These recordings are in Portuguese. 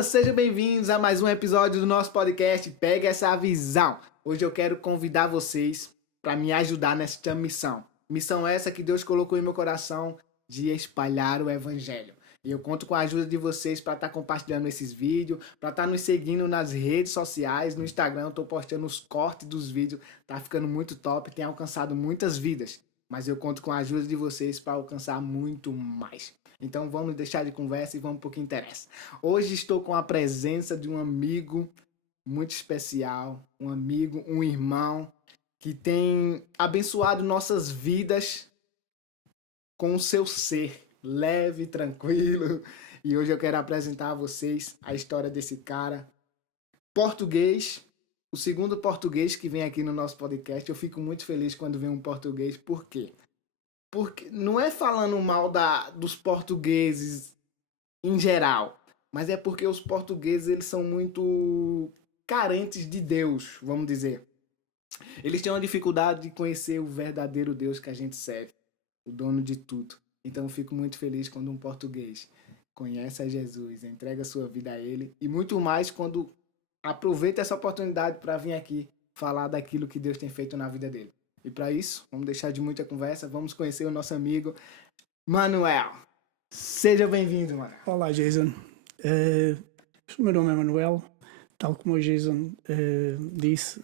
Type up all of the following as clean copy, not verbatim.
Fala, sejam bem-vindos a mais um episódio do nosso podcast Pega Essa Visão. Hoje eu quero convidar vocês para me ajudar nesta missão. Missão essa que Deus colocou em meu coração de espalhar o Evangelho. E eu conto com a ajuda de vocês para estar compartilhando esses vídeos, para estar nos seguindo nas redes sociais, no Instagram. Eu estou postando os cortes dos vídeos, tá ficando muito top, tem alcançado muitas vidas. Mas eu conto com a ajuda de vocês para alcançar muito mais. Então vamos deixar de conversa e vamos para o que interessa. Hoje estou com a presença de um amigo muito especial, um amigo, um irmão que tem abençoado nossas vidas com o seu ser leve, tranquilo. E hoje eu quero apresentar a vocês a história desse cara português, o segundo português que vem aqui no nosso podcast. Eu fico muito feliz quando vem um português, por quê? Porque não é falando mal dos portugueses em geral, mas é porque os portugueses eles são muito carentes de Deus, vamos dizer. Eles têm uma dificuldade de conhecer o verdadeiro Deus que a gente serve, o dono de tudo. Então eu fico muito feliz quando um português conhece a Jesus, entrega a sua vida a Ele e muito mais quando aproveita essa oportunidade para vir aqui falar daquilo que Deus tem feito na vida dele. E para isso, vamos deixar de muita conversa, vamos conhecer o nosso amigo Manuel. Seja bem-vindo, mano. Olá, Jason. O meu nome é Manuel, tal como o Jason disse.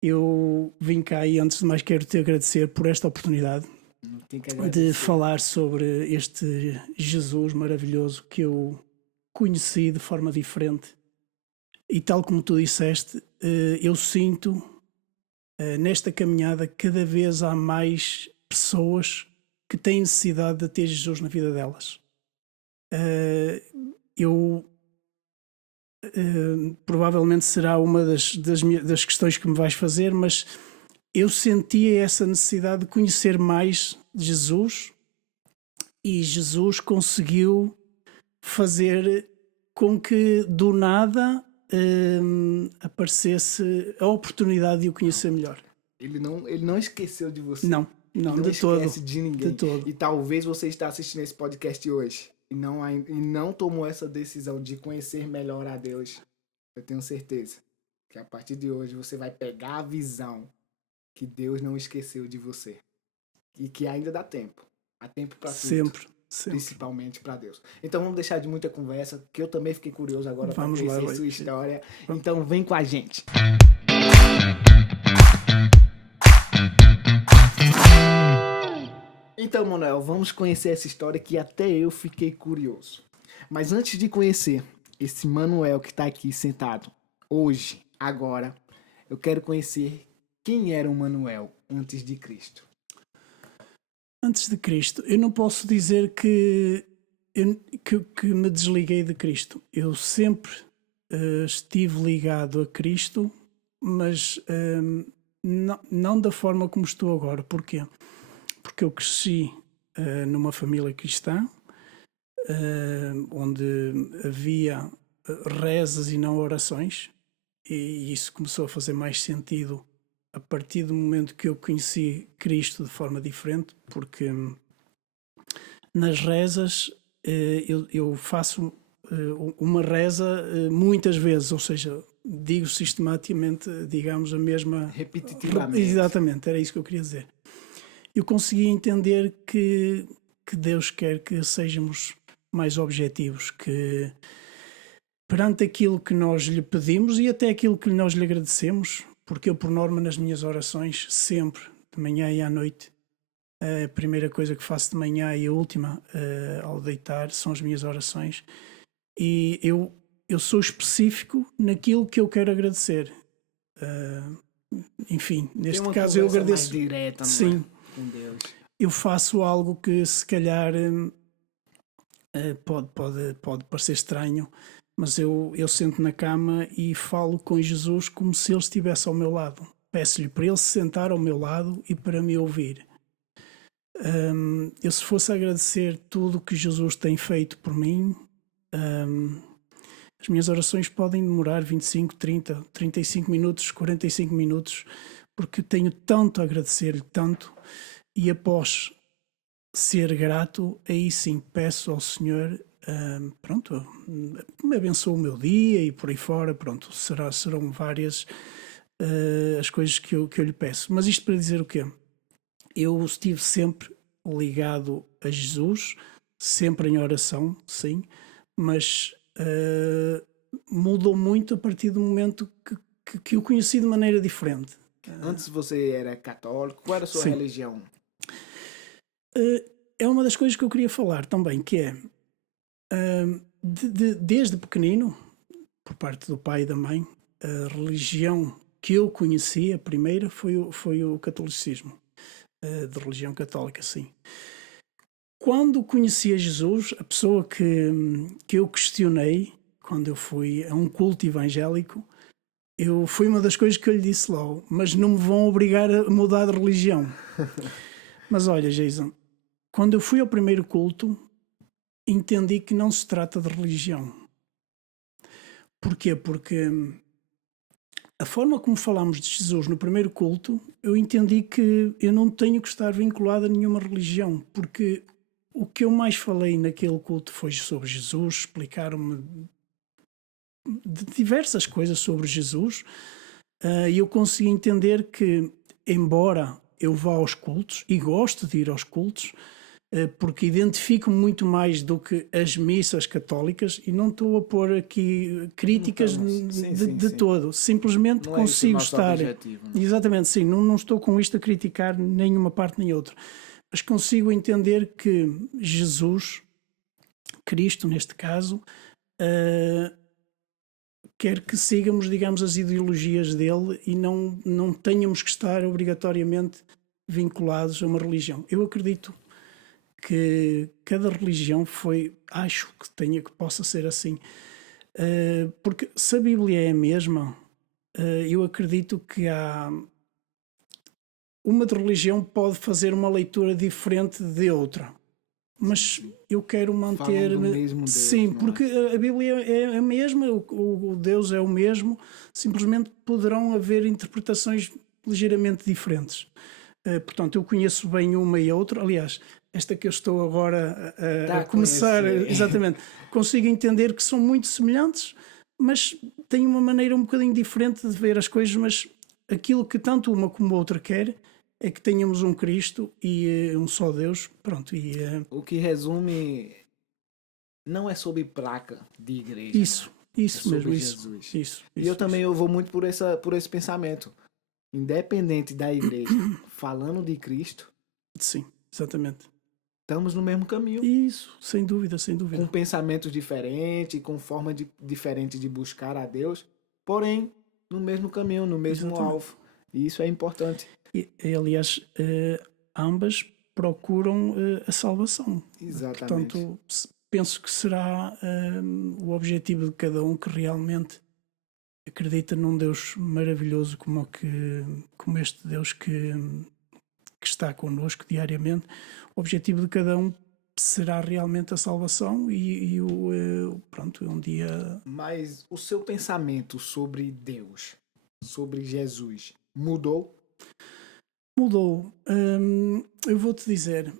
Eu vim cá e, antes de mais, quero te agradecer por esta oportunidade de falar sobre este Jesus maravilhoso que eu conheci de forma diferente. E tal como tu disseste, eu sinto nesta caminhada cada vez há mais pessoas que têm necessidade de ter Jesus na vida delas. Provavelmente será uma das questões que me vais fazer, mas eu sentia essa necessidade de conhecer mais de Jesus e Jesus conseguiu fazer com que do nada aparecesse a oportunidade de o conhecer melhor. Ele não esqueceu de você. Não de todo. Esquece de ninguém. De todo. E talvez você está assistindo esse podcast hoje e não tomou essa decisão de conhecer melhor a Deus. Eu tenho certeza que a partir de hoje você vai pegar a visão que Deus não esqueceu de você. E que ainda dá tempo. Há tempo para tudo. Sempre. Principalmente para Deus. Então vamos deixar de muita conversa, que eu também fiquei curioso agora para conhecer sua história. Então vem com a gente. Então, Manuel, vamos conhecer essa história que até eu fiquei curioso. Mas antes de conhecer esse Manuel que está aqui sentado hoje, agora, eu quero conhecer quem era o Manuel antes de Cristo. Antes de Cristo, eu não posso dizer que me desliguei de Cristo. Eu sempre estive ligado a Cristo, mas não da forma como estou agora. Porquê? Porque eu cresci numa família cristã, onde havia rezas e não orações, e isso começou a fazer mais sentido a partir do momento que eu conheci Cristo de forma diferente, porque nas rezas eu faço uma reza muitas vezes, ou seja, digo sistematicamente, digamos, a mesma... Repetitivamente. Exatamente, era isso que eu queria dizer. Eu consegui entender que Deus quer que sejamos mais objetivos, que perante aquilo que nós lhe pedimos e até aquilo que nós lhe agradecemos, porque eu, por norma, nas minhas orações, sempre, de manhã e à noite, a primeira coisa que faço de manhã e a última ao deitar são as minhas orações. E eu sou específico naquilo que eu quero agradecer. Enfim, neste caso eu agradeço. Mais direta, não sim, é? Com Deus. Eu faço algo que se calhar pode parecer estranho, mas eu sento na cama e falo com Jesus como se Ele estivesse ao meu lado. Peço-lhe para Ele se sentar ao meu lado e para me ouvir. Eu, se fosse agradecer tudo o que Jesus tem feito por mim, as minhas orações podem demorar 25, 30, 35 minutos, 45 minutos, porque tenho tanto a agradecer-lhe, tanto, e após ser grato, aí sim peço ao Senhor pronto, me abençoa o meu dia e por aí fora, pronto, serão várias as coisas que eu lhe peço. Mas isto para dizer o quê? Eu estive sempre ligado a Jesus, sempre em oração, sim, mas mudou muito a partir do momento que o conheci de maneira diferente. Antes você era católico, qual era a sua Sim. religião? É uma das coisas que eu queria falar também, que é desde pequenino, por parte do pai e da mãe, a religião que eu conhecia, a primeira, foi o catolicismo, de religião católica, sim. Quando conheci a Jesus, a pessoa que eu questionei, quando eu fui a um culto evangélico, foi uma das coisas que eu lhe disse logo, mas não me vão obrigar a mudar de religião. Mas olha, Jason, quando eu fui ao primeiro culto, entendi que não se trata de religião. Porquê? Porque a forma como falámos de Jesus no primeiro culto, eu entendi que eu não tenho que estar vinculado a nenhuma religião, porque o que eu mais falei naquele culto foi sobre Jesus, explicaram-me de diversas coisas sobre Jesus, e eu consegui entender que, embora eu vá aos cultos, e gosto de ir aos cultos, porque identifico muito mais do que as missas católicas, e não estou a pôr aqui críticas de todo, simplesmente Não consigo é esse o nosso estar. objetivo, não? Exatamente, sim, não estou com isto a criticar nenhuma parte nem outra, mas consigo entender que Jesus, Cristo neste caso, quer que sigamos, digamos, as ideologias dele e não tenhamos que estar obrigatoriamente vinculados a uma religião. Eu acredito que cada religião acho que possa ser assim, porque se a Bíblia é a mesma, eu acredito que uma de religião pode fazer uma leitura diferente de outra, mas eu quero manter Falam do mesmo Deus, sim, não porque é? a Bíblia é a mesma, o Deus é o mesmo, simplesmente poderão haver interpretações ligeiramente diferentes. Portanto, eu conheço bem uma e a outra. Aliás, esta que eu estou agora Tá a a começar, conhecer. exatamente, consigo entender que são muito semelhantes, mas têm uma maneira um bocadinho diferente de ver as coisas, mas aquilo que tanto uma como a outra quer é que tenhamos um Cristo e um só Deus, pronto, O que resume não é sobre placa de igreja, isso, não. isso É mesmo, sobre isso, Jesus. isso, E eu isso, também eu vou muito por esse pensamento. Independente da igreja, falando de Cristo, sim, exatamente. estamos no mesmo caminho. Isso, sem dúvida, sem Com dúvida. pensamentos diferentes, com forma diferente de buscar a Deus, porém, no mesmo caminho, no mesmo Exatamente. alvo. E isso é importante. Aliás, ambas procuram a salvação. Exatamente. Portanto, penso que será o objetivo de cada um que realmente acredita num Deus maravilhoso como este Deus que está connosco diariamente. O objetivo de cada um será realmente a salvação e pronto, um dia... Mas o seu pensamento sobre Deus, sobre Jesus, mudou? Mudou. Eu vou-te dizer,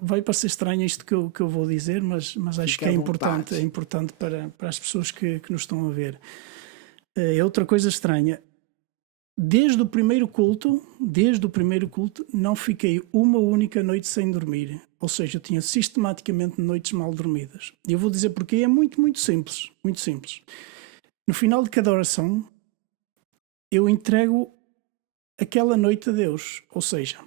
vai parecer estranho isto que eu vou dizer, mas acho Fique que à é vontade. importante para as pessoas que nos estão a ver. É outra coisa estranha. Desde o primeiro culto, não fiquei uma única noite sem dormir. Ou seja, eu tinha sistematicamente noites mal dormidas. E eu vou dizer porque é muito, muito simples. Muito simples. No final de cada oração, eu entrego aquela noite a Deus. Ou seja,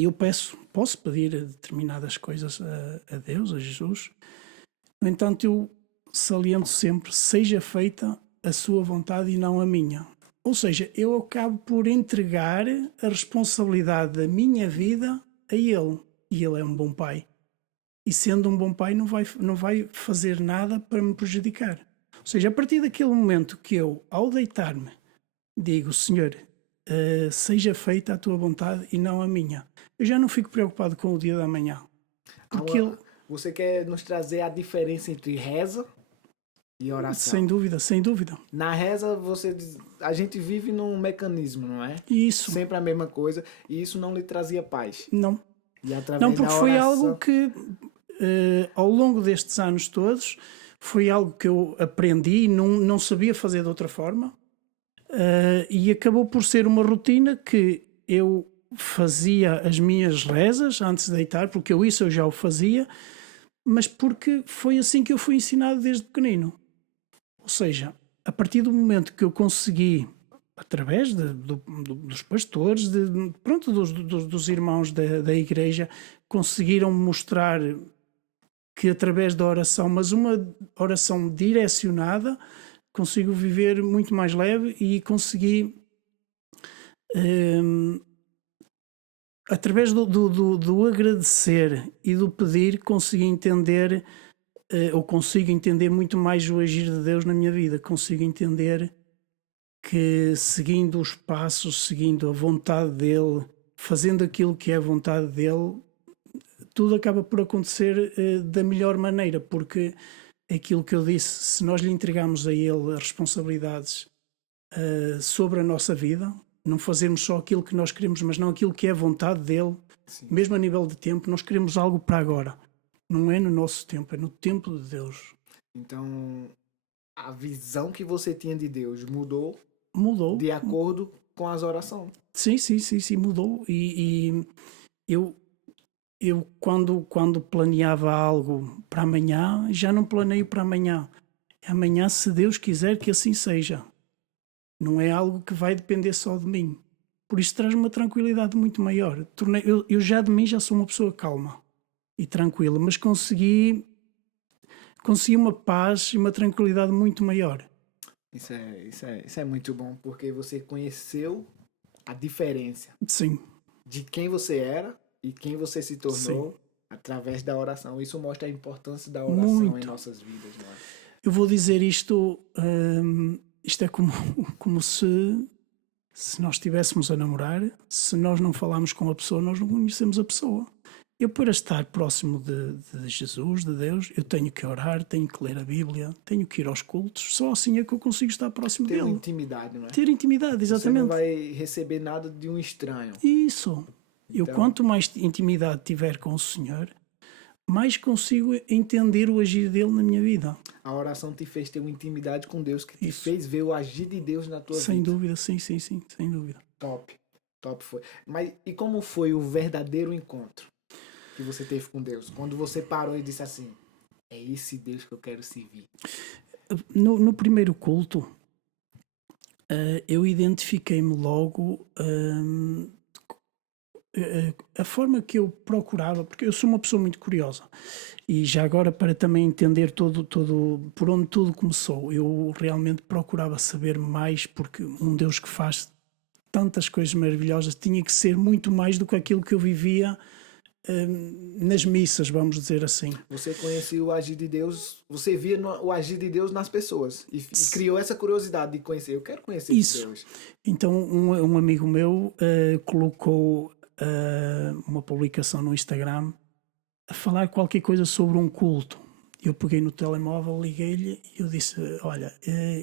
eu posso pedir determinadas coisas a Deus, a Jesus. No entanto, eu saliento sempre, seja feita a sua vontade e não a minha. Ou seja, eu acabo por entregar a responsabilidade da minha vida a Ele. E Ele é um bom pai. E sendo um bom pai, não vai fazer nada para me prejudicar. Ou seja, a partir daquele momento que eu, ao deitar-me, digo, Senhor, seja feita a tua vontade e não a minha. Eu já não fico preocupado com o dia da manhã. Porque Ele... Você quer nos trazer a diferença entre reza e oração? Sem dúvida, sem dúvida. Na reza, a gente vive num mecanismo, não é? Isso. Sempre a mesma coisa, e isso não lhe trazia paz. Não. E através Não, porque da foi oração, algo que ao longo destes anos todos, foi algo que eu aprendi e não sabia fazer de outra forma. E acabou por ser uma rotina que eu fazia as minhas rezas antes de deitar, porque eu já o fazia, mas porque foi assim que eu fui ensinado desde pequenino. Ou seja, a partir do momento que eu consegui, através dos pastores, dos irmãos da igreja, conseguiram mostrar que através da oração, mas uma oração direcionada, consigo viver muito mais leve e consegui, através do agradecer e do pedir, consegui entender, ou consigo entender muito mais o agir de Deus na minha vida. Consigo entender que seguindo os passos, seguindo a vontade dele, fazendo aquilo que é a vontade dele, tudo acaba por acontecer da melhor maneira, porque aquilo que eu disse, se nós lhe entregamos a ele as responsabilidades sobre a nossa vida, não fazermos só aquilo que nós queremos, mas não aquilo que é a vontade dele, sim, mesmo a nível de tempo, nós queremos algo para agora. Não é no nosso tempo, é no tempo de Deus. Então, a visão que você tinha de Deus mudou de acordo com as orações. Sim, mudou. E eu quando planeava algo para amanhã, já não planeio para amanhã. É amanhã, se Deus quiser que assim seja. Não é algo que vai depender só de mim. Por isso traz uma tranquilidade muito maior. Eu já de mim já sou uma pessoa calma e tranquila, mas consegui uma paz e uma tranquilidade muito maior. Isso é muito bom, porque você conheceu a diferença, sim, de quem você era e quem você se tornou, sim, através da oração. Isso mostra a importância da oração muito em nossas vidas. Não é? Eu vou dizer isto, isto é como se nós estivéssemos a namorar, se nós não falarmos com a pessoa, nós não conhecemos a pessoa. Eu, para estar próximo de Jesus, de Deus, eu tenho que orar, tenho que ler a Bíblia, tenho que ir aos cultos. Só assim é que eu consigo estar próximo dele. Ter intimidade, não é? Ter intimidade, exatamente. Você não vai receber nada de um estranho. Isso. Então, eu, quanto mais intimidade tiver com o Senhor, mais consigo entender o agir dele na minha vida. A oração te fez ter uma intimidade com Deus, que te fez ver o agir de Deus na tua vida. Sem dúvida, sim, sem dúvida. Top foi. Mas e como foi o verdadeiro encontro que você teve com Deus? Quando você parou e disse assim, é esse Deus que eu quero servir. No primeiro culto, eu identifiquei-me logo... a forma que eu procurava, porque eu sou uma pessoa muito curiosa, e já agora para também entender todo por onde tudo começou, eu realmente procurava saber mais, porque um Deus que faz tantas coisas maravilhosas tinha que ser muito mais do que aquilo que eu vivia nas missas, vamos dizer assim. Você conhecia o agir de Deus, você via o agir de Deus nas pessoas e criou essa curiosidade de conhecer. Eu quero conhecer esse Deus. Então um amigo meu colocou uma publicação no Instagram a falar qualquer coisa sobre um culto. Eu peguei no telemóvel, liguei-lhe e eu disse, olha,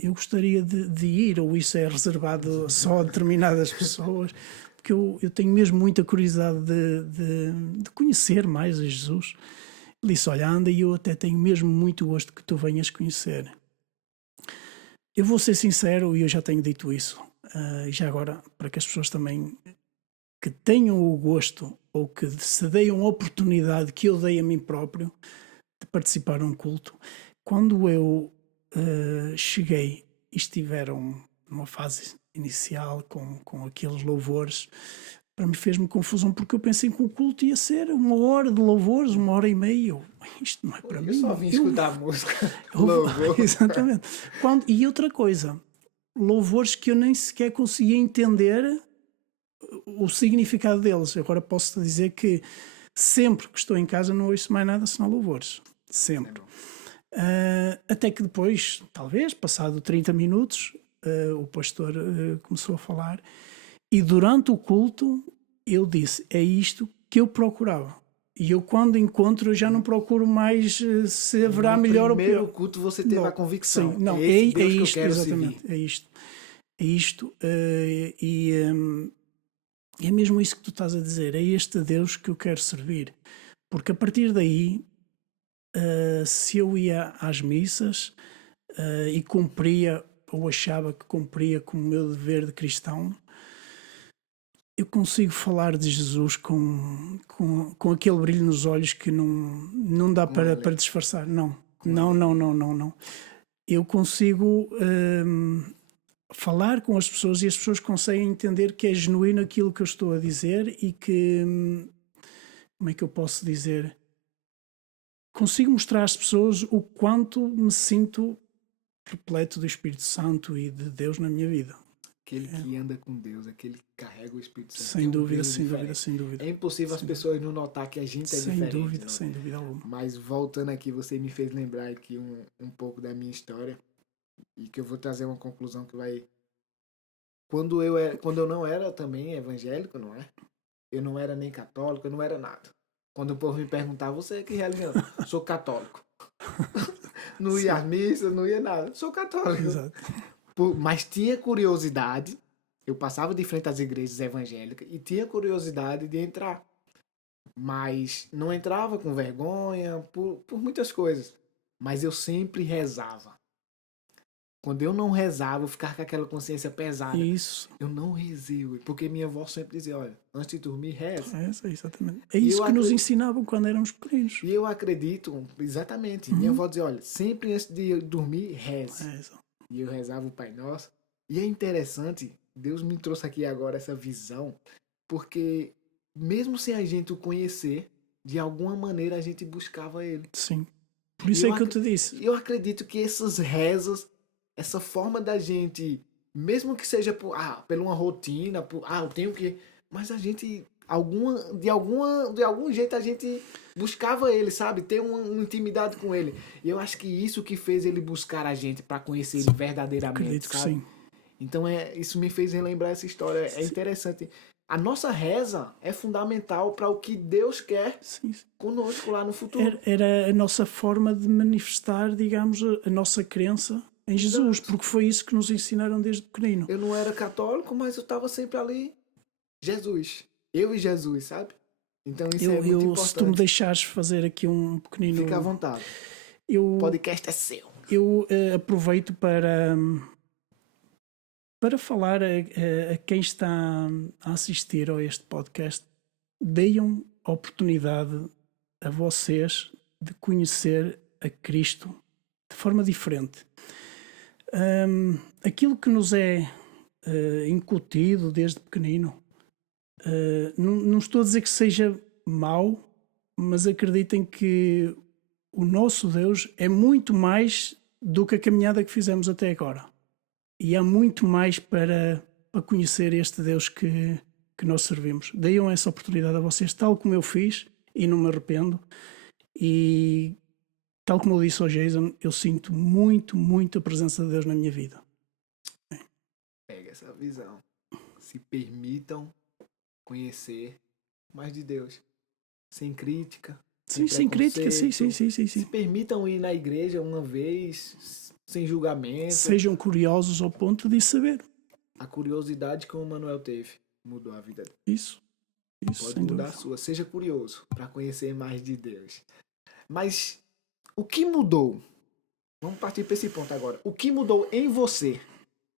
eu gostaria de ir, ou isso é reservado só a determinadas pessoas, porque eu tenho mesmo muita curiosidade de conhecer mais a Jesus. Ele disse, olha, anda, e eu até tenho mesmo muito gosto que tu venhas conhecer. Eu vou ser sincero, e eu já tenho dito isso, já agora, para que as pessoas também que tenham o gosto ou que se deem uma oportunidade que eu dei a mim próprio de participar num culto. Quando eu cheguei e estiveram numa fase inicial com aqueles louvores, para mim fez-me confusão, porque eu pensei que o culto ia ser 1 hora de louvores, 1h30. Isto não é para mim. Eu só vim escutar música. Louvor. Exatamente. E outra coisa, louvores que eu nem sequer conseguia entender o significado deles. Agora posso dizer que sempre que estou em casa não ouço mais nada senão louvores. Sempre. Até que depois, talvez, passado 30 minutos, o pastor começou a falar e durante o culto eu disse, é isto que eu procurava. E eu, quando encontro, eu já não procuro mais se haverá melhor ou pior. No primeiro culto você teve a convicção. Sim, não, é isto, exatamente. É isto. E é mesmo isso que tu estás a dizer. É este Deus que eu quero servir. Porque a partir daí, se eu ia às missas e cumpria, ou achava que cumpria como o meu dever de cristão, eu consigo falar de Jesus com aquele brilho nos olhos que não dá para disfarçar. Não. Eu consigo falar com as pessoas e as pessoas conseguem entender que é genuíno aquilo que eu estou a dizer e que, como é que eu posso dizer? Consigo mostrar às pessoas o quanto me sinto repleto do Espírito Santo e de Deus na minha vida. Aquele que anda com Deus, aquele que carrega o Espírito Santo. Sem dúvida, sem dúvida, sem dúvida. É impossível as pessoas não notar que a gente é diferente. Sem dúvida, sem dúvida alguma. Mas voltando aqui, você me fez lembrar aqui um pouco da minha história e que eu vou trazer uma conclusão que vai... Quando eu não era também evangélico, não é? Eu não era nem católico, eu não era nada. Quando o povo me perguntava, você é que religião? Sou católico. Não ia às missas, não ia nada. Sou católico. Exato. Mas tinha curiosidade, eu passava de frente às igrejas evangélicas e tinha curiosidade de entrar. Mas não entrava com vergonha, por muitas coisas. Mas eu sempre rezava. Quando eu não rezava, eu ficava com aquela consciência pesada. Isso. Eu não rezei, porque minha avó sempre dizia, olha, antes de dormir, reza. Exatamente. É isso que nos ensinavam quando éramos pequenos. E eu acredito, exatamente. Minha avó dizia, olha, sempre antes de dormir, reza. E eu rezava o Pai Nosso. E é interessante, Deus me trouxe aqui agora essa visão, porque mesmo sem a gente o conhecer, de alguma maneira a gente buscava Ele. Sim. Por isso que eu te disse. Eu acredito que essas rezas, essa forma da gente, mesmo que seja por uma rotina, eu tenho que... Mas a gente, de algum jeito a gente buscava ele, sabe? Ter uma intimidade com ele. E eu acho que isso que fez ele buscar a gente para conhecer ele verdadeiramente, acredito sabe? Que sim. Então isso me fez relembrar essa história. É interessante. A nossa reza é fundamental para o que Deus quer conosco lá no futuro. Era a nossa forma de manifestar, digamos, a nossa crença em Jesus, porque foi isso que nos ensinaram desde pequenino. Eu não era católico, mas eu estava sempre ali. Jesus. Eu e Jesus, sabe? Então isso é muito importante. Se tu me deixares fazer aqui um pequenino... Fica à vontade. O podcast é seu. Eu aproveito para falar a quem está a assistir a este podcast. Deem oportunidade a vocês de conhecer a Cristo de forma diferente. Aquilo que nos é incutido desde pequenino, não estou a dizer que seja mau, mas acreditem que o nosso Deus é muito mais do que a caminhada que fizemos até agora. E há muito mais para conhecer este Deus que nós servimos. Deem essa oportunidade a vocês, tal como eu fiz, e não me arrependo. E tal como eu disse ao Jason, eu sinto muito, muito a presença de Deus na minha vida. Pega essa visão. Se permitam conhecer mais de Deus. Sem crítica. Sem crítica, sim. Se permitam ir na igreja uma vez, sem julgamento. Sejam curiosos ao ponto de saber. A curiosidade que o Manuel teve mudou a vida dele. Isso pode mudar a sua. Seja curioso para conhecer mais de Deus. Mas o que mudou? Vamos partir para esse ponto agora. O que mudou em você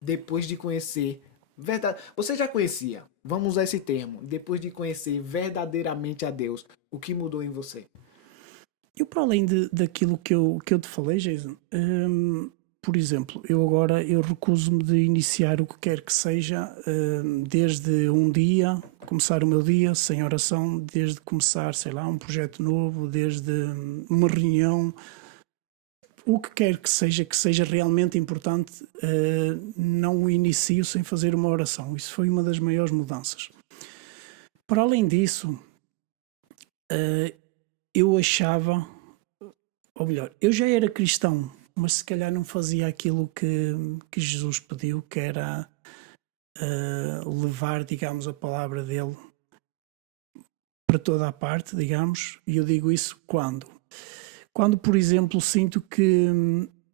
depois de conhecer verdade? Você já conhecia? Vamos usar esse termo. Depois de conhecer verdadeiramente a Deus, o que mudou em você? Eu, para além daquilo que eu te falei, Jason, por exemplo, eu recuso-me de iniciar o que quer que seja, desde um dia, começar o meu dia sem oração, desde começar, sei lá, um projeto novo, desde uma reunião, o que quer que seja realmente importante, não o inicio sem fazer uma oração. Isso foi uma das maiores mudanças. Para além disso, eu achava, ou melhor, eu já era cristão, mas se calhar não fazia aquilo que Jesus pediu, que era levar, digamos, a palavra dele para toda a parte, digamos. E eu digo isso quando, por exemplo, sinto que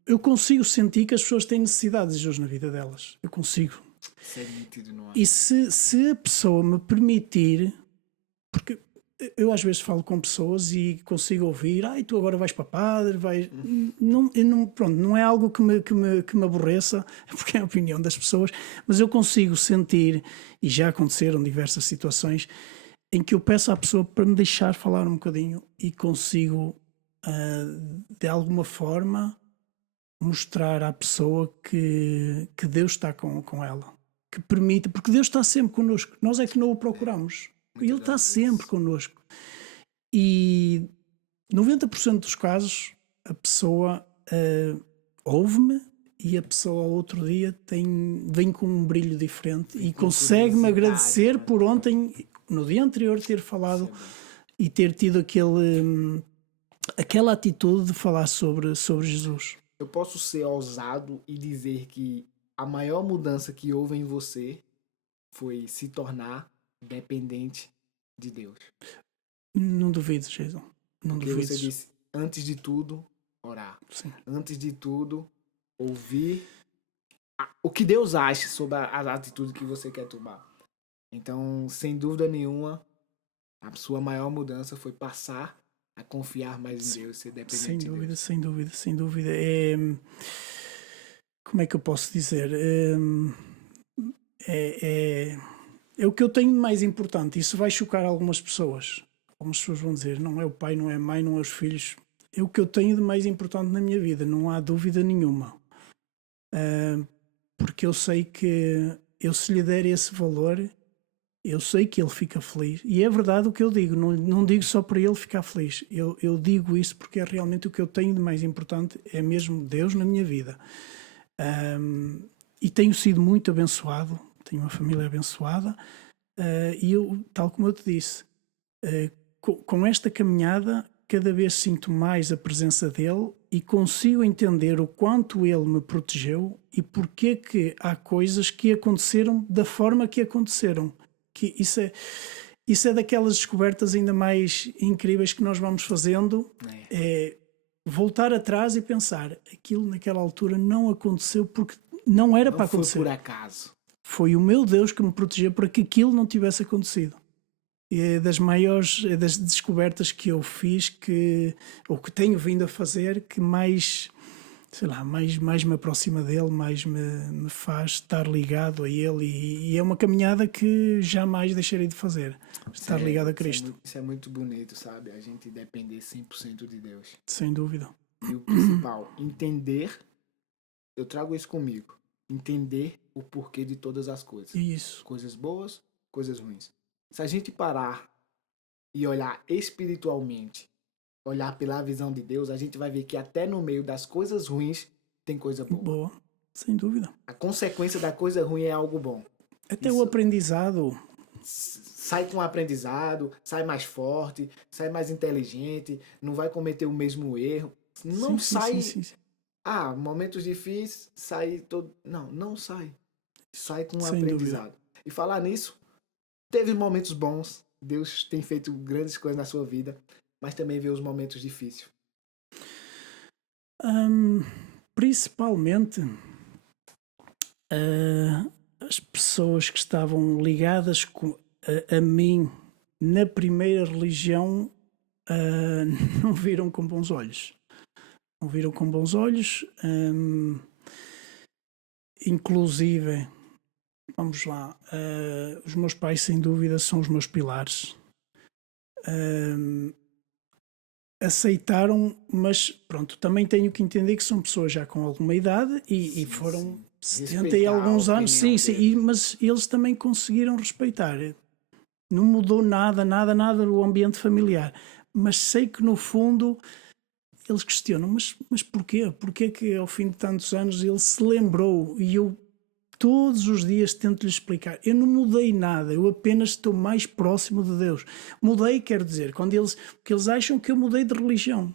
eu consigo sentir que as pessoas têm necessidade de Jesus na vida delas. Eu consigo. Isso é nítido, não é? E se a pessoa me permitir, porque eu às vezes falo com pessoas e consigo ouvir, tu agora vais para padre, vais... Não, pronto, não é algo que me aborreça, porque é a opinião das pessoas, mas eu consigo sentir, e já aconteceram diversas situações, em que eu peço à pessoa para me deixar falar um bocadinho e consigo, de alguma forma, mostrar à pessoa que Deus está com ela, que permite, porque Deus está sempre connosco, nós é que não o procuramos. Ele está sempre connosco. E 90% dos casos a pessoa ouve-me e a pessoa ao outro dia vem com um brilho diferente e consegue-me agradecer por ontem, no dia anterior, ter falado e ter tido aquela atitude de falar sobre Jesus. Eu posso ser ousado e dizer que a maior mudança que houve em você foi se tornar dependente de Deus. Não duvido, Jason. Não Porque duvido. você disse, antes de tudo, orar. Sim. Antes de tudo, ouvir o que Deus acha sobre a atitude que você quer tomar. Então, sem dúvida nenhuma, a sua maior mudança foi passar a confiar mais em Deus, ser dependente de Deus. Sem dúvida. Como é que eu posso dizer? É o que eu tenho de mais importante. Isso vai chocar algumas pessoas. Algumas pessoas vão dizer, não é o pai, não é a mãe, não é os filhos. É o que eu tenho de mais importante na minha vida, não há dúvida nenhuma. Porque eu sei que eu, se lhe der esse valor, eu sei que ele fica feliz. E é verdade o que eu digo, não digo só para ele ficar feliz. Eu digo isso porque é realmente o que eu tenho de mais importante, é mesmo Deus na minha vida. E tenho sido muito abençoado, tenho uma família abençoada, e eu, tal como eu te disse, com esta caminhada, cada vez sinto mais a presença dele e consigo entender o quanto ele me protegeu e porque que há coisas que aconteceram da forma que aconteceram. Que isso é daquelas descobertas ainda mais incríveis que nós vamos fazendo, é voltar atrás e pensar, aquilo naquela altura não aconteceu porque não era para acontecer. Foi por acaso. Foi o meu Deus que me protegeu para que aquilo não tivesse acontecido. E é das maiores das descobertas que eu fiz, ou que tenho vindo a fazer, que mais me aproxima dele, mais me faz estar ligado a ele, e é uma caminhada que jamais deixarei de fazer, estar ligado a Cristo. Isso é muito bonito, sabe? A gente depender 100% de Deus. Sem dúvida. E o principal, entender, eu trago isso comigo, entender o porquê de todas as coisas. Isso. Coisas boas, coisas ruins. Se a gente parar e olhar espiritualmente, olhar pela visão de Deus, a gente vai ver que até no meio das coisas ruins tem coisa boa. Boa, sem dúvida. A consequência da coisa ruim é algo bom. Até o aprendizado. Sai com aprendizado, sai mais forte, sai mais inteligente, não vai cometer o mesmo erro. Não sai... Sim. Momentos difíceis, sai todo... Não sai. Sai com Sem aprendizado. dúvida. E falar nisso, teve momentos bons, Deus tem feito grandes coisas na sua vida, mas também vê os momentos difíceis. Principalmente as pessoas que estavam ligadas a mim na primeira religião não viram com bons olhos. Não viram com bons olhos. Inclusive, vamos lá, os meus pais sem dúvida são os meus pilares. Aceitaram, mas pronto, também tenho que entender que são pessoas já com alguma idade e foram 70 e alguns anos, mas eles também conseguiram respeitar. Não mudou nada o ambiente familiar, mas sei que no fundo eles questionam, mas porquê? Porquê que ao fim de tantos anos ele se lembrou? E eu todos os dias tento-lhe explicar. Eu não mudei nada, eu apenas estou mais próximo de Deus. Mudei, quero dizer, porque eles acham que eu mudei de religião,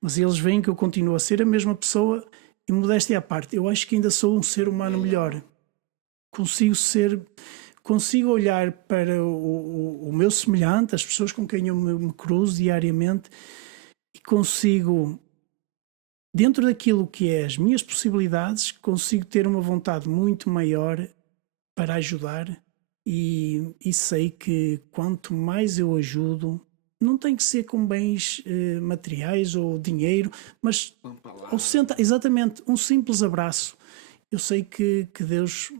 mas eles veem que eu continuo a ser a mesma pessoa, e modéstia à parte, eu acho que ainda sou um ser humano melhor. Consigo olhar para o meu semelhante, as pessoas com quem eu me cruzo diariamente, e consigo, dentro daquilo que é as minhas possibilidades, consigo ter uma vontade muito maior para ajudar, e sei que quanto mais eu ajudo, Não tem que ser com bens materiais ou dinheiro, mas Uma palavra. exatamente, um simples abraço. Eu sei que Deus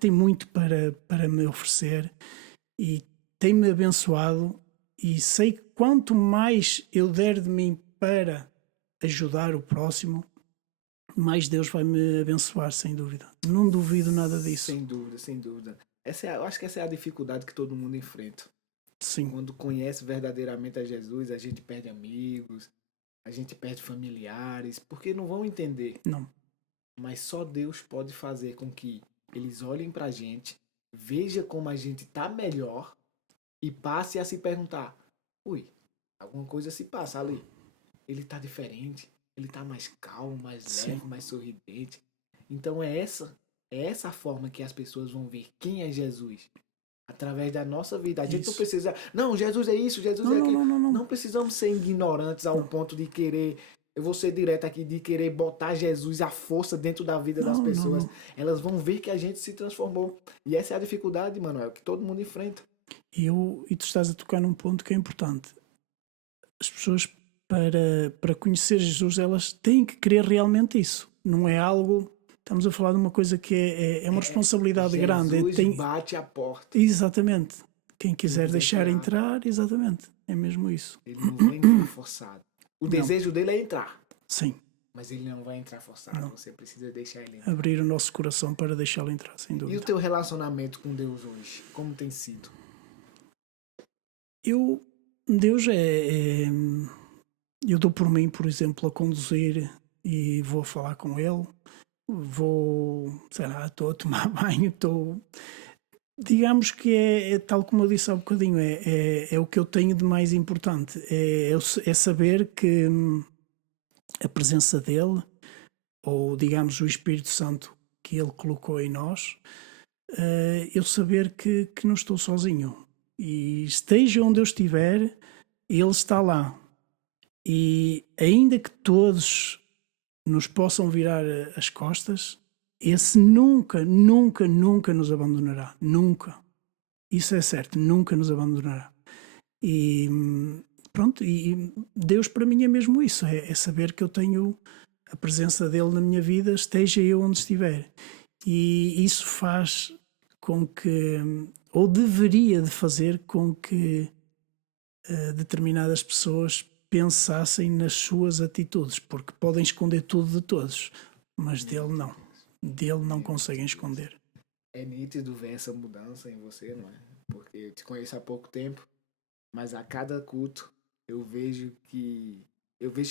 tem muito para me oferecer e tem-me abençoado, e sei que quanto mais eu der de mim para ajudar o próximo, mais Deus vai me abençoar, sem dúvida. Não duvido nada disso. Sem dúvida, sem dúvida. Eu acho que essa é a dificuldade que todo mundo enfrenta. Sim, Quando conhece verdadeiramente a Jesus, a gente perde amigos, a gente perde familiares, porque não vão entender. não. Mas só Deus pode fazer com que eles olhem pra gente, veja como a gente tá melhor e passe a se perguntar: ui, alguma coisa se passa ali. Ele tá diferente, ele tá mais calmo, mais Sim. leve, mais sorridente. Então é essa a forma que as pessoas vão ver quem é Jesus. Através da nossa vida. A gente não Isso. precisa. Não, Jesus é isso, Jesus é Não, aquilo. não. Não precisamos ser ignorantes ao ponto de querer. Eu vou ser direto aqui, de querer botar Jesus à força dentro da vida das Não, pessoas. não. Elas vão ver que a gente se transformou. E essa é a dificuldade, Manuel, que todo mundo enfrenta. E tu estás a tocar num ponto que é importante. As pessoas, para conhecer Jesus, elas têm que querer realmente isso. Não é algo. Estamos a falar de uma coisa que é uma responsabilidade grande. Jesus bate a porta. Exatamente. Quem quiser quiser deixar entrar. entrar, exatamente. É mesmo isso. Ele não vai entrar forçado. O Não. desejo dele é entrar. Sim. Mas ele não vai entrar forçado. Não. Você precisa deixar ele entrar. Abrir o nosso coração para deixá-lo entrar, sem E o dúvida. teu relacionamento com Deus hoje? Como tem sido? Deus eu dou por mim, por exemplo, a conduzir e vou falar com ele, sei lá, estou a tomar banho, digamos que é tal como eu disse há bocadinho, é o que eu tenho de mais importante, é saber que a presença dele, ou digamos o Espírito Santo que ele colocou em nós, eu saber que não estou sozinho. E esteja onde eu estiver, ele está lá. E ainda que todos nos possam virar as costas, esse nunca nos abandonará. Nunca. Isso é certo, nunca nos abandonará. E pronto, e Deus para mim é mesmo isso, é saber que eu tenho a presença dele na minha vida, esteja eu onde estiver. E isso faz com que, ou deveria de fazer com que determinadas pessoas pensassem nas suas atitudes, porque podem esconder tudo de todos, mas dele não. Dele não conseguem esconder. É nítido ver essa mudança em você, não é? Porque eu te conheço há pouco tempo, mas a cada culto eu vejo que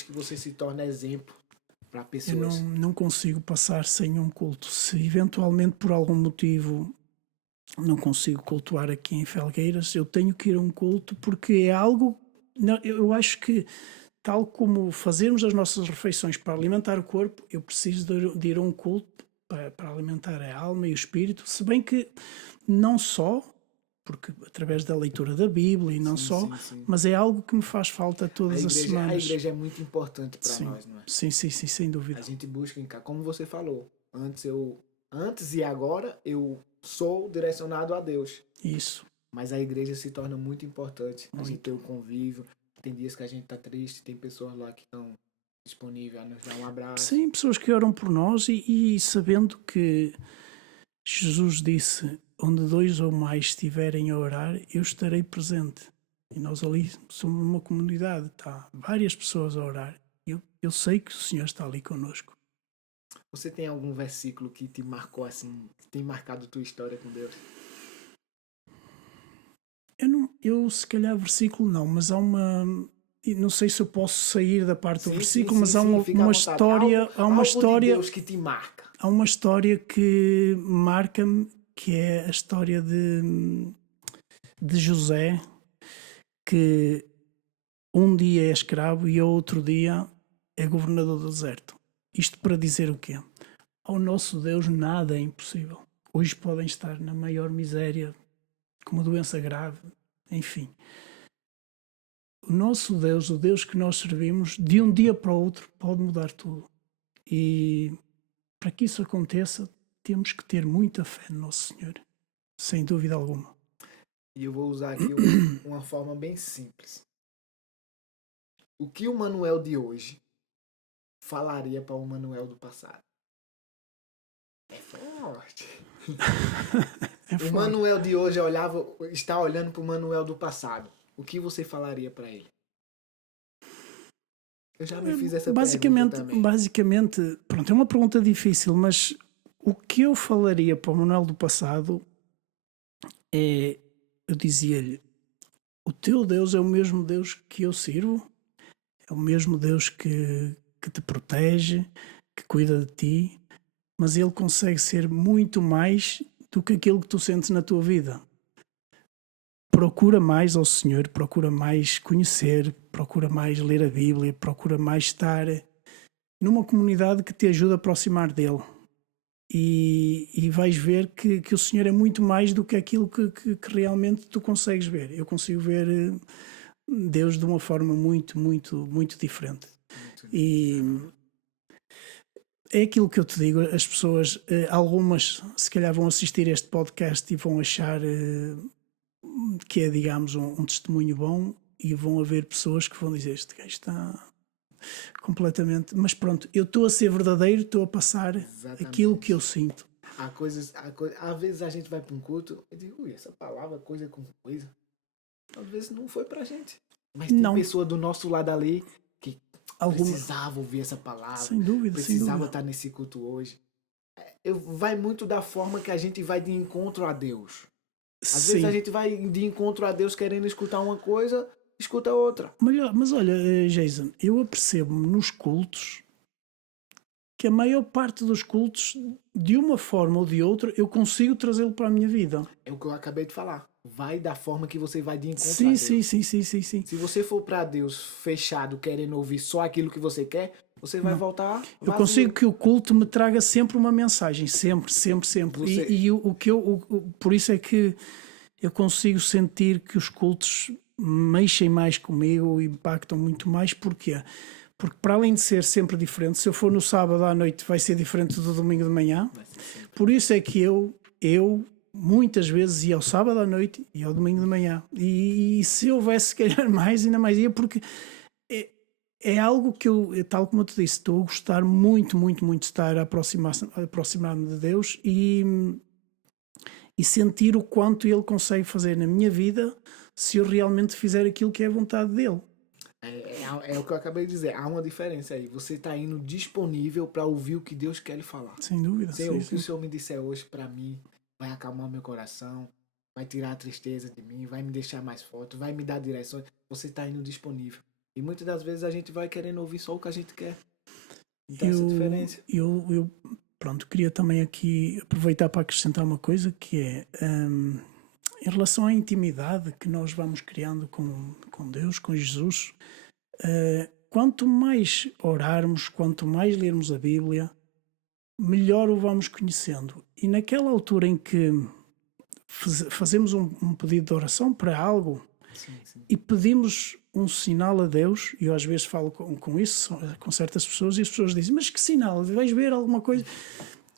você se torna exemplo para Eu pessoas. não consigo passar sem um culto. Se eventualmente por algum motivo não consigo cultuar aqui em Felgueiras, eu tenho que ir a um culto, porque é algo. Eu acho que, tal como fazermos as nossas refeições para alimentar o corpo, eu preciso de ir a um culto para alimentar a alma e o espírito, se bem que não só, porque através da leitura da Bíblia e não Sim, só, sim. mas é algo que me faz falta todas as A semanas. igreja é muito importante para Sim, nós, não é? sim, sem dúvida. A gente busca, como você falou, antes e agora eu sou direcionado a Deus. Isso. Mas a igreja se torna muito importante. A gente Muito. tem o convívio. Tem dias que a gente tá triste, tem pessoas lá que estão disponíveis a nos dar um abraço. Sim, pessoas que oram por nós e sabendo que Jesus disse: onde dois ou mais estiverem a orar, eu estarei presente. E nós ali somos uma comunidade, tá? Várias pessoas a orar. Eu sei que o Senhor está ali conosco. Você tem algum versículo que te marcou assim, que tem marcado tua história com Deus? Eu se calhar versículo não, mas há uma. Não sei se eu posso sair da parte do versículo, mas há uma história. Há uma história. De Deus que te marca. Há uma história que marca-me, que é a história de José, que um dia é escravo e outro dia é governador do deserto. Isto para dizer o quê? Ao nosso Deus nada é impossível. Hoje podem estar na maior miséria, com uma doença grave, enfim. O nosso Deus, o Deus que nós servimos, de um dia para o outro pode mudar tudo. E para que isso aconteça, temos que ter muita fé no nosso Senhor, sem dúvida alguma. E eu vou usar aqui uma forma bem simples. O que o Manuel de hoje falaria para o Manuel do passado? É forte. É O forte. Manuel de hoje está olhando para o Manuel do passado. O que você falaria para ele? Eu já me fiz essa pergunta também. Basicamente, pronto, é uma pergunta difícil, mas o que eu falaria para o Manuel do passado é, eu dizia-lhe, o teu Deus é o mesmo Deus que eu sirvo, é o mesmo Deus que te protege, que cuida de ti, mas Ele consegue ser muito mais do que aquilo que tu sentes na tua vida. Procura mais ao Senhor, procura mais conhecer, procura mais ler a Bíblia, procura mais estar numa comunidade que te ajuda a aproximar dele. E vais ver que o Senhor é muito mais do que aquilo que realmente tu consegues ver. Eu consigo ver Deus de uma forma muito, muito, muito diferente. E é aquilo que eu te digo, as pessoas, algumas se calhar vão assistir a este podcast e vão achar que é, digamos, um testemunho bom, e vão haver pessoas que vão dizer, este gajo está completamente... Mas pronto, eu estou a ser verdadeiro, estou a passar aquilo que eu sinto. Às vezes a gente vai para um culto e diz, ui, essa palavra, coisa com coisa, às vezes não foi pra gente. Mas tem pessoa do nosso lado ali que precisava ouvir essa palavra. Sem dúvida, precisava estar nesse culto hoje. Vai muito da forma que a gente vai de encontro a Deus. Às vezes a gente vai de encontro a Deus querendo escutar uma coisa, escuta outra. Mas olha, Jason, eu apercebo-me nos cultos que a maior parte dos cultos, de uma forma ou de outra, eu consigo trazê-lo para a minha vida. É o que eu acabei de falar. Vai da forma que você vai de encontro a Sim, Deus. sim. Se você for para Deus fechado, querendo ouvir só aquilo que você quer, você vai voltar vazio. Eu consigo que o culto me traga sempre uma mensagem, sempre. Por isso é que eu consigo sentir que os cultos mexem mais comigo e impactam muito mais. Porquê? Porque para além de ser sempre diferente, se eu for no sábado à noite vai ser diferente do domingo de manhã. Por isso é que eu muitas vezes ia ao sábado à noite e ao domingo de manhã. E se houvesse, se calhar, ainda mais ia, porque é algo que eu, tal como eu te disse, estou a gostar muito de estar a aproximar-me de Deus e sentir o quanto Ele consegue fazer na minha vida se eu realmente fizer aquilo que é a vontade dEle. É o que eu acabei de dizer. Há uma diferença aí. Você está indo disponível para ouvir o que Deus quer lhe falar. Sem dúvida. Senhor, o que o Senhor me disser hoje para mim vai acalmar meu coração, vai tirar a tristeza de mim, vai me deixar mais forte, vai me dar direções. Você está indo disponível. E muitas das vezes a gente vai querendo ouvir só o que a gente quer. Então essa diferença. Eu queria também aqui aproveitar para acrescentar uma coisa que é em relação à intimidade que nós vamos criando com Deus, com Jesus. Quanto mais orarmos, quanto mais lermos a Bíblia, melhor o vamos conhecendo. E naquela altura em que fazemos um pedido de oração para algo, sim. E pedimos um sinal a Deus, e eu às vezes falo com isso, com certas pessoas, e as pessoas dizem, mas que sinal? Vais ver alguma coisa?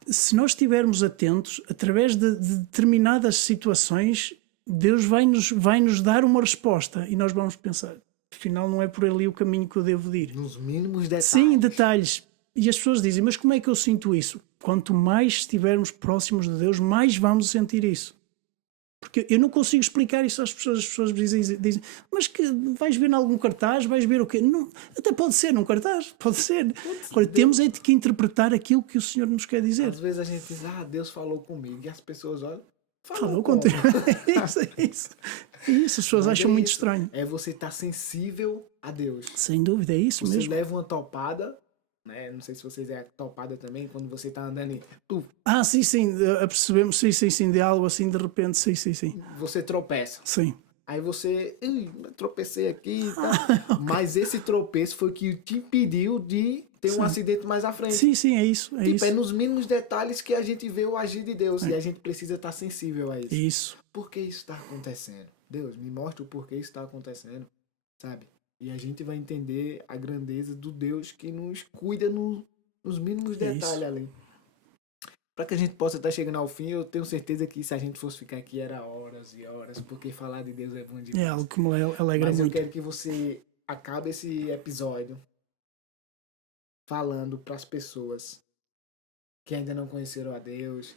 Se nós estivermos atentos, através de determinadas situações, Deus vai nos dar uma resposta, e nós vamos pensar, afinal não é por ali o caminho que eu devo ir. Nos mínimos detalhes. Sim, detalhes. E as pessoas dizem, mas como é que eu sinto isso? Quanto mais estivermos próximos de Deus, mais vamos sentir isso. Porque eu não consigo explicar isso às pessoas. As pessoas dizem, mas que vais ver em algum cartaz? Vais ver o quê? Não, até pode ser num cartaz, pode ser. Agora, temos é que interpretar aquilo que o Senhor nos quer dizer. Às vezes a gente diz, Deus falou comigo. E as pessoas olham, falou contigo. É isso. As pessoas acham muito estranho. É você estar sensível a Deus. Sem dúvida, é isso mesmo. Você leva uma topada, né? Não sei se vocês é topada também, quando você está andando e... sim, apercebemos, sim, de algo assim, de repente, sim. Você tropeça. Sim. Aí você, tropecei aqui e tal. Okay. Mas esse tropeço foi que te impediu de ter um acidente mais à frente. Sim, é isso. É nos mínimos detalhes que a gente vê o agir de Deus. E a gente precisa estar sensível a isso. Isso. Por que isso está acontecendo? Deus, me mostra o porquê isso está acontecendo, sabe? E a gente vai entender a grandeza do Deus que nos cuida nos mínimos detalhes ali. Para que a gente possa estar chegando ao fim, eu tenho certeza que se a gente fosse ficar aqui era horas e horas, porque falar de Deus é bom demais. É algo que me alegra muito. Mas eu quero que você acaba esse episódio falando para as pessoas que ainda não conheceram a Deus,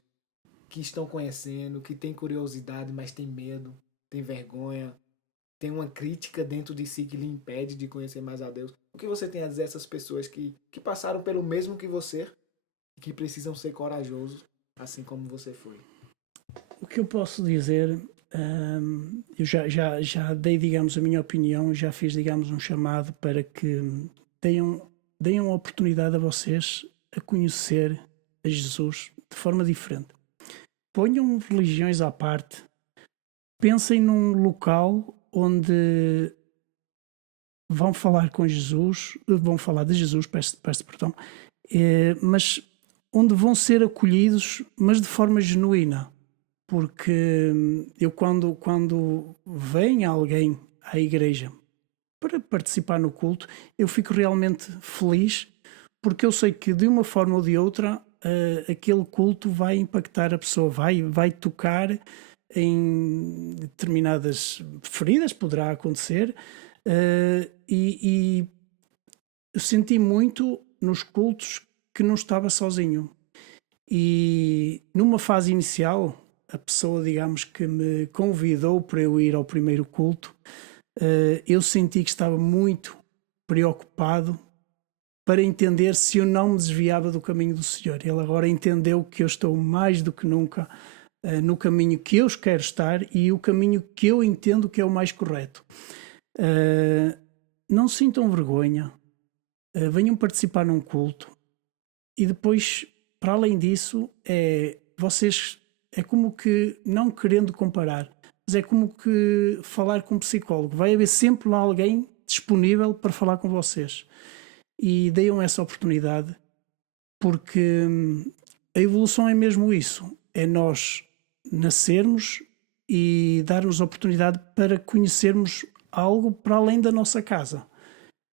que estão conhecendo, que têm curiosidade, mas tem medo, tem vergonha, tem uma crítica dentro de si que lhe impede de conhecer mais a Deus. O que você tem a dizer a essas pessoas que passaram pelo mesmo que você e que precisam ser corajosos, assim como você foi? O que eu posso dizer, eu já dei, digamos, a minha opinião, já fiz, digamos, um chamado para que deem uma oportunidade a vocês a conhecer a Jesus de forma diferente. Ponham religiões à parte, pensem num local onde vão falar com Jesus, vão falar de Jesus, peço perdão, mas onde vão ser acolhidos, mas de forma genuína. Porque eu quando vem alguém à igreja para participar no culto, eu fico realmente feliz, porque eu sei que de uma forma ou de outra aquele culto vai impactar a pessoa, vai tocar em determinadas feridas, poderá acontecer, e eu senti muito nos cultos que não estava sozinho. E numa fase inicial, a pessoa, digamos, que me convidou para eu ir ao primeiro culto, eu senti que estava muito preocupado para entender se eu não me desviava do caminho do Senhor. Ele agora entendeu que eu estou mais do que nunca no caminho que eu quero estar e o caminho que eu entendo que é o mais correto. Não sintam vergonha, venham participar num culto e depois, para além disso, vocês é como que, não querendo comparar, mas é como que falar com um psicólogo. Vai haver sempre lá alguém disponível para falar com vocês. E deem essa oportunidade, porque a evolução é mesmo isso. É nós nascermos e darmos a oportunidade para conhecermos algo para além da nossa casa.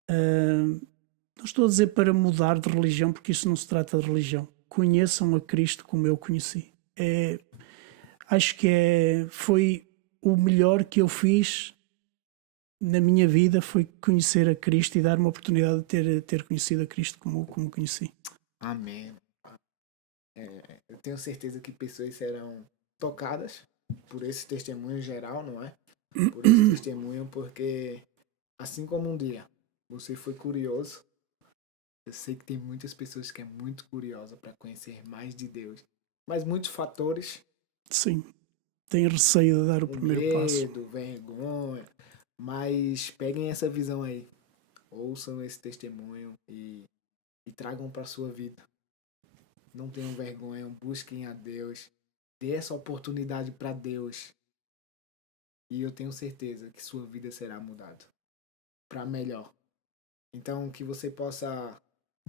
Não estou a dizer para mudar de religião, porque isso não se trata de religião. Conheçam a Cristo como eu conheci. Acho que foi o melhor que eu fiz na minha vida, foi conhecer a Cristo e dar uma oportunidade de ter conhecido a Cristo como conheci. Amém. Eu tenho certeza que pessoas serão tocadas por esse testemunho geral, não é? Por esse testemunho, porque assim como um dia você foi curioso, eu sei que tem muitas pessoas que é muito curiosa para conhecer mais de Deus, mas muitos fatores. Sim, tem receio de dar o primeiro passo. Medo, vergonha, mas peguem essa visão aí, ouçam esse testemunho e tragam para sua vida. Não tenham vergonha, busquem a Deus, dê essa oportunidade para Deus. E eu tenho certeza que sua vida será mudada para melhor. Então, que você possa,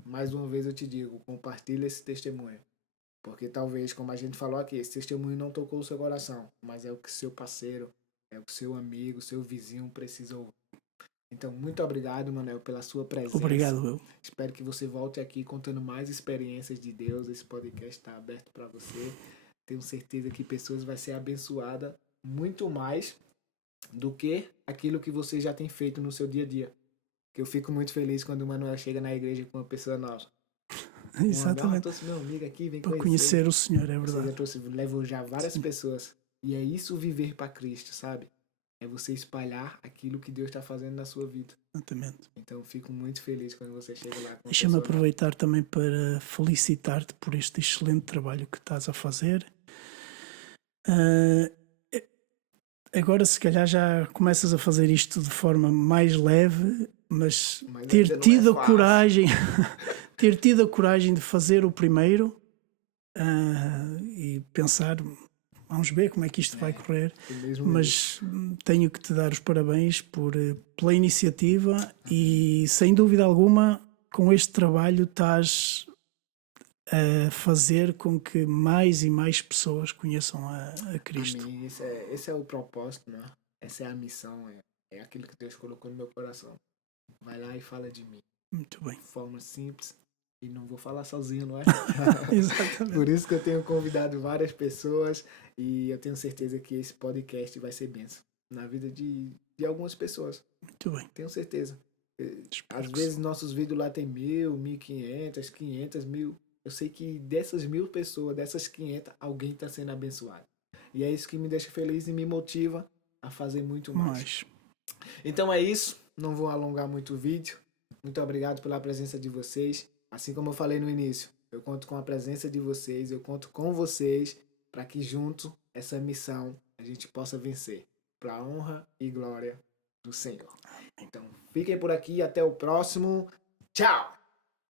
mais uma vez eu te digo, compartilhe esse testemunho. Porque talvez, como a gente falou aqui, esse testemunho não tocou o seu coração, mas é o que seu parceiro, é o que seu amigo, seu vizinho precisa ouvir. Então, muito obrigado, Manuel, pela sua presença. Obrigado, eu. Espero que você volte aqui contando mais experiências de Deus. Esse podcast está aberto para você. Tenho certeza que pessoas vão ser abençoadas muito mais do que aquilo que você já tem feito no seu dia a dia. Eu fico muito feliz quando o Manuel chega na igreja com uma pessoa nova. Exatamente. Trouxe meu amigo aqui, vem para conhecer o Senhor, é verdade. Levo já várias pessoas. E é isso viver para Cristo, sabe? É você espalhar aquilo que Deus está fazendo na sua vida. Exatamente. Então fico muito feliz quando você chega lá. Deixa-me aproveitar também para felicitar-te por este excelente trabalho que estás a fazer. Agora se calhar já começas a fazer isto de forma mais leve, mas ter tido a coragem ter tido a coragem de fazer o primeiro e pensar, vamos ver como é que isto vai correr, mas tenho que te dar os parabéns pela iniciativa e sem dúvida alguma com este trabalho estás a fazer com que mais e mais pessoas conheçam a Cristo. Amém. Esse é o propósito, né? Essa é a missão, é aquilo que Deus colocou no meu coração. Vai lá e fala de mim. Muito bem. De forma simples. E não vou falar sozinho, não é? Exatamente. Por isso que eu tenho convidado várias pessoas e eu tenho certeza que esse podcast vai ser bênção na vida de algumas pessoas. Muito bem. Tenho certeza. Às Espero que vezes nossos vídeos lá tem 1.000, 1.500, 500, 1.000. Eu sei que dessas 1.000 pessoas, dessas 500, alguém está sendo abençoado. E é isso que me deixa feliz e me motiva a fazer muito mais. mais. Então é isso. Não vou alongar muito o vídeo. Muito obrigado pela presença de vocês. Assim como eu falei no início, eu conto com a presença de vocês, eu conto com vocês para que junto essa missão a gente possa vencer para a honra e glória do Senhor. Então, fiquem por aqui, até o próximo. Tchau!